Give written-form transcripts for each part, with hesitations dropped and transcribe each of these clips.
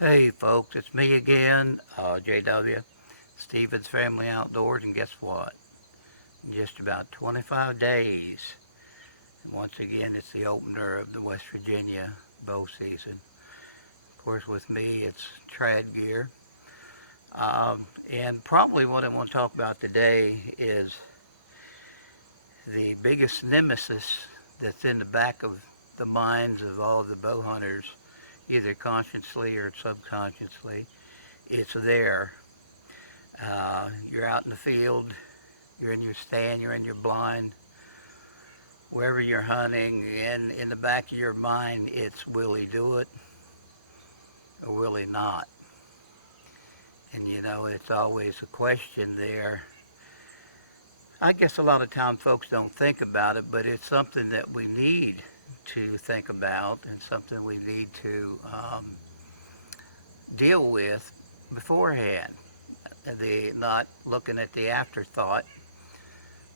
Hey folks, it's me again, JW, Stevens Family Outdoors, and guess what? In just about 25 days, and once again, it's the opener of the West Virginia bow season. Of course, with me, it's trad gear. And probably what I want to talk about today is the biggest nemesis that's in the back of the minds of all the bow hunters, either consciously or subconsciously. It's there. You're out in the field, you're in your stand, you're in your blind, wherever you're hunting, and in the back of your mind, it's will he do it or will he not? And it's always a question there. I guess a lot of time folks don't think about it, but it's something that we need to think about and something we need to deal with beforehand. The not looking at the afterthought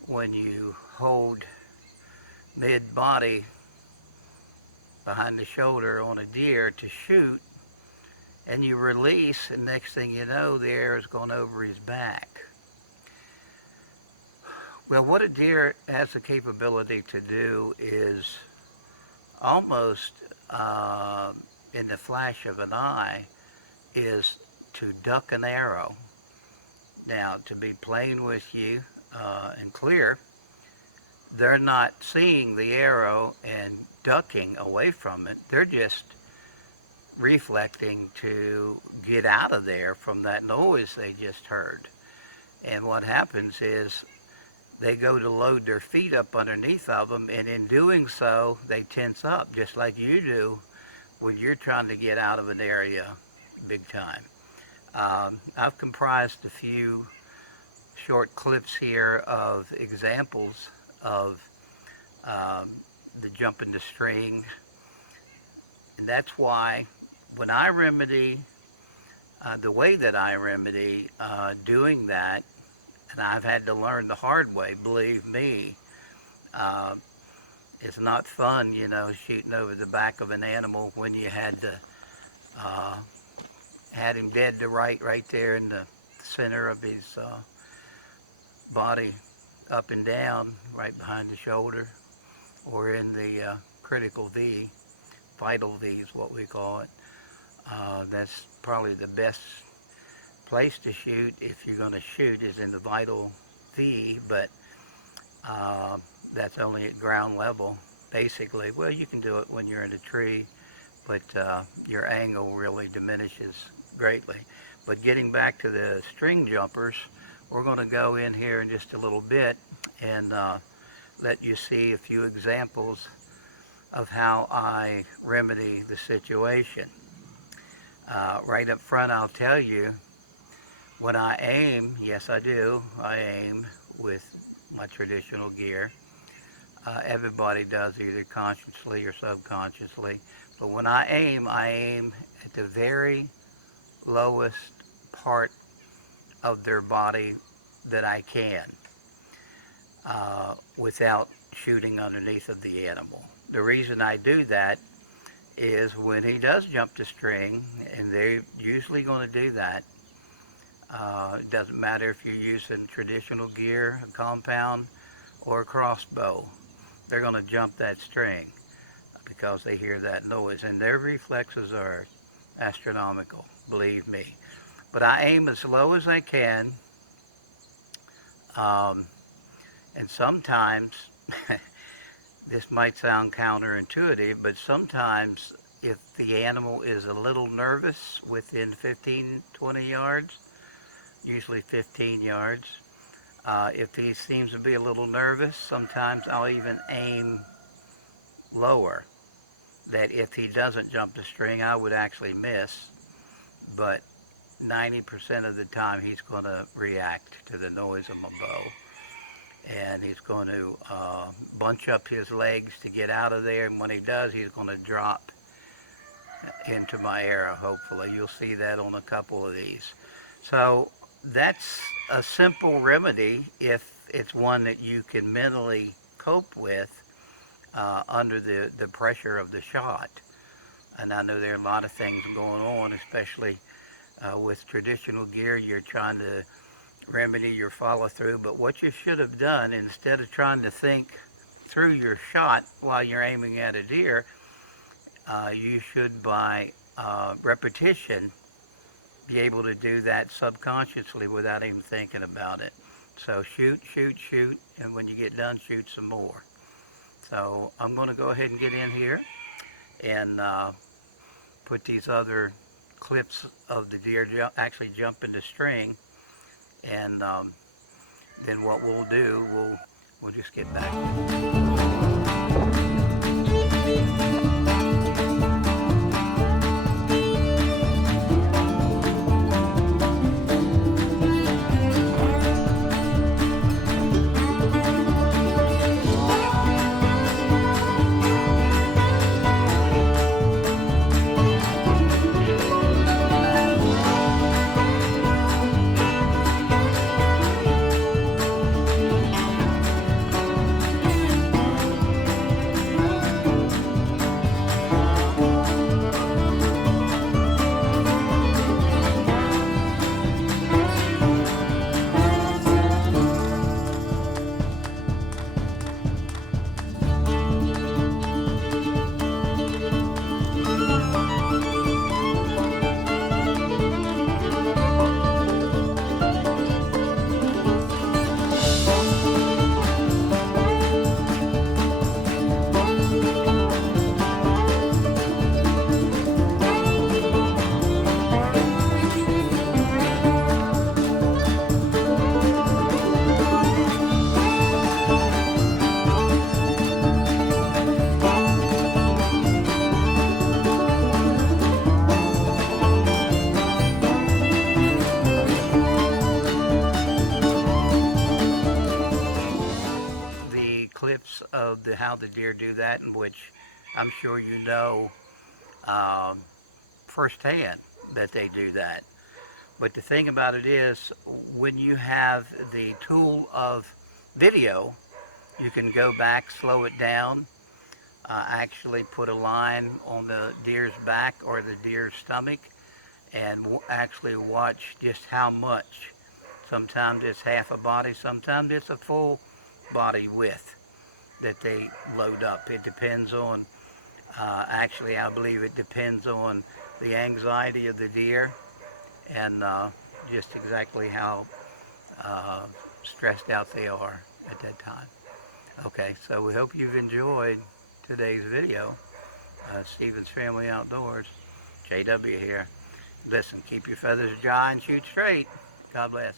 when you hold mid body behind the shoulder on a deer to shoot, and you release, and next thing you know, the air is going over his back. Well, what a deer has the capability to do is almost in the flash of an eye is to duck an arrow. Now, to be plain with you and clear, they're not seeing the arrow and ducking away from it. They're just reflecting to get out of there from that noise they just heard. And what happens is they go to load their feet up underneath of them, and in doing so, they tense up, just like you do when you're trying to get out of an area big time. I've comprised a few short clips here of examples of um, the jumping the string, and that's why when I remedy the way that I remedy doing that, and I've had to learn the hard way, believe me, uh, it's not fun, shooting over the back of an animal when you uh, had him dead to right there in the center of his body, up and down, right behind the shoulder, or in the critical V, vital V is what we call it. That's probably the best place to shoot if you're going to shoot is in the vital V, but uh, that's only at ground level, basically. Well, you can do it when you're in a tree, but your angle really diminishes greatly. But getting back to the string jumpers, we're going to go in here in just a little bit and let you see a few examples of how I remedy the situation. Right up front, I'll tell you, when I aim, yes I do, I aim with my traditional gear. Everybody does either consciously or subconsciously. But when I aim at the very lowest part of their body that I can without shooting underneath of the animal. The reason I do that is when he does jump the string, and they're usually going to do that. It doesn't matter if you're using traditional gear, a compound, or a crossbow. They're going to jump that string because they hear that noise, and their reflexes are astronomical, believe me. But I aim as low as I can, um, and sometimes this might sound counterintuitive, but sometimes if the animal is a little nervous within 15, 20 yards, usually 15 yards, if he seems to be a little nervous, sometimes I'll even aim lower. That if he doesn't jump the string, I would actually miss, but 90% of the time he's going to react to the noise of my bow, and he's going to bunch up his legs to get out of there, and when he does, he's going to drop into my arrow, hopefully. You'll see that on a couple of these. So that's a simple remedy if it's one that you can mentally cope with under the pressure of the shot. And I know there are a lot of things going on, especially with traditional gear. You're trying to remedy your follow through. But what you should have done, instead of trying to think through your shot while you're aiming at a deer, you should, by repetition, be able to do that subconsciously without even thinking about it. So shoot, shoot, shoot, and when you get done, shoot some more. So I'm going to go ahead and get in here and put these other clips of the deer actually jump into string, and then what we'll do, we'll just get back. Clips of how the deer do that, in which I'm sure you know um, firsthand that they do that. But the thing about it is, when you have the tool of video, you can go back, slow it down, actually put a line on the deer's back or the deer's stomach, and actually watch just how much. Sometimes it's half a body, sometimes it's a full body width that they load up. It depends on, actually, I believe it depends on the anxiety of the deer and just exactly how stressed out they are at that time. Okay, so we hope you've enjoyed today's video. Stephen's Family Outdoors, JW here. Listen, keep your feathers dry and shoot straight. God bless.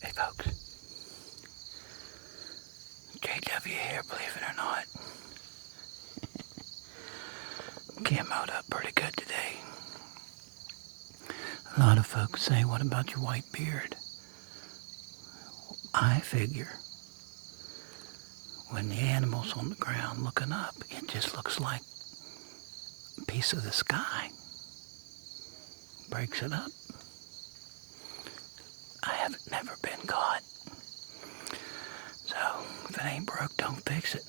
Hey folks, JW here, believe it or not. Camoed up pretty good today. A lot of folks say, what about your white beard? I figure when the animal's on the ground looking up, it just looks like a piece of the sky. Breaks it up. I haven't never been caught. So if it ain't broke, don't fix it.